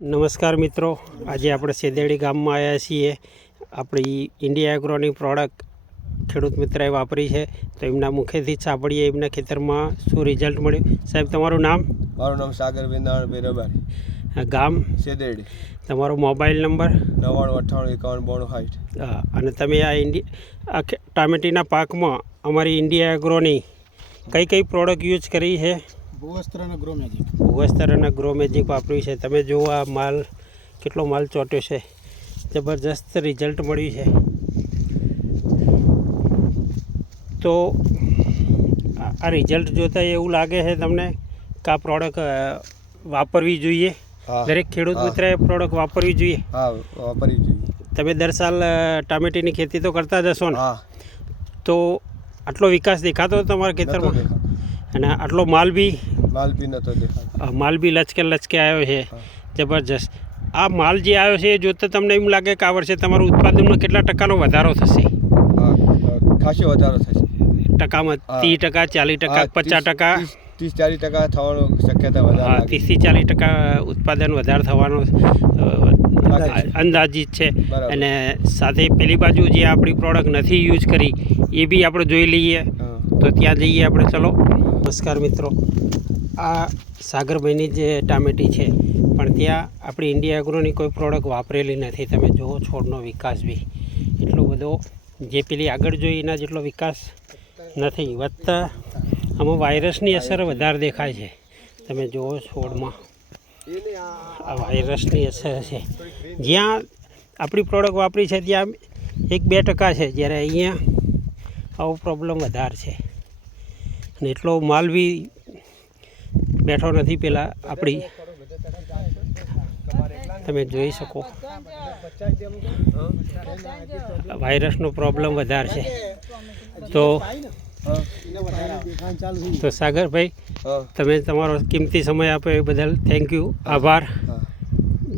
નમસ્કાર મિત્રો, આજે આપણે સેદેડી ગામમાં આવ્યા છીએ. આપણી ઇન્ડિયા એગ્રોની પ્રોડક્ટ ખેડૂત મિત્રએ વાપરી છે, તો એમના મુખેથી જ સાંભળીએ એમના ખેતરમાં શું રિઝલ્ટ મળ્યું. સાહેબ, તમારું નામ? મારું નામ સાગર વેંદાણ રબારી, ગામ સેદેડી. તમારો મોબાઈલ નંબર? 9958515260. હા, અને તમે આ ટામેટીના પાકમાં અમારી ઇન્ડિયા એગ્રોની કઈ કઈ પ્રોડક્ટ યુઝ કરી છે? ભૂવસ્ત્ર અને ગ્રો મેજિક. ભૂવસ્ત્ર અને ગ્રો મેજિક વાપર્યું છે. તમે જુઓ આ માલ, કેટલો માલ ચોટ્યો છે, જબરજસ્ત રિઝલ્ટ મળ્યું છે. તો આ રિઝલ્ટ જોતાં એવું લાગે છે તમને કે આ પ્રોડક્ટ વાપરવી જોઈએ? દરેક ખેડૂત મિત્રએ પ્રોડક્ટ વાપરવી જોઈએ? હા, વાપરવી જોઈએ. તમે દર સાલ ટામેટીની ખેતી તો કરતા જ હશો ને? હા. તો આટલો વિકાસ દેખાતો તમારા ખેતરમાં? અને આટલો માલ બી નતો દેખાતો. માલ બી લચકે આવ્યો છે, જબરજસ્ત. આ માલ જે આવ્યો છે એ જોતાં તમને એમ લાગે કે આ વર્ષે તમારું ઉત્પાદનમાં કેટલા ટકાનો વધારો થશે? ખાસો વધારો થશે. ટકામાં 30%, 40%, 50%, 30-40% થવાનો શક્યતા વધારે. હા, 30-40% ઉત્પાદન વધારે થવાનો અંદાજિત છે. અને સાથે પેલી બાજુ જે આપણી પ્રોડક્ટ નથી યુઝ કરી એ બી આપણે જોઈ લઈએ. તો ત્યાં જઈએ આપણે, ચલો. નમસ્કાર મિત્રો, આ સાગરભાઈની જે ટામેટી છે, પણ ત્યાં આપણી ઇન્ડિયા એગ્રોની કોઈ પ્રોડક્ટ વાપરેલી નથી. તમે જુઓ છોડનો વિકાસ બી એટલો બધો, જે પેલી આગળ જોઈ એના જેટલો વિકાસ નથી. વધતા આમાં વાયરસની અસર વધારે દેખાય છે. તમે જુઓ છોડમાં આ વાયરસની અસર છે. જ્યાં આપણી પ્રોડક્ટ વાપરી છે ત્યાં 1-2% છે, જ્યારે અહીંયા આવો પ્રોબ્લેમ વધારે છે. અને એટલો માલ બી બેઠો નથી. પેલા આપણી તમે જોઈ શકો વાયરસનો પ્રોબ્લેમ વધારે છે. તો સાગરભાઈ, તમે તમારો કિંમતી સમય આપ્યો એ બદલ થેન્ક યુ, આભાર.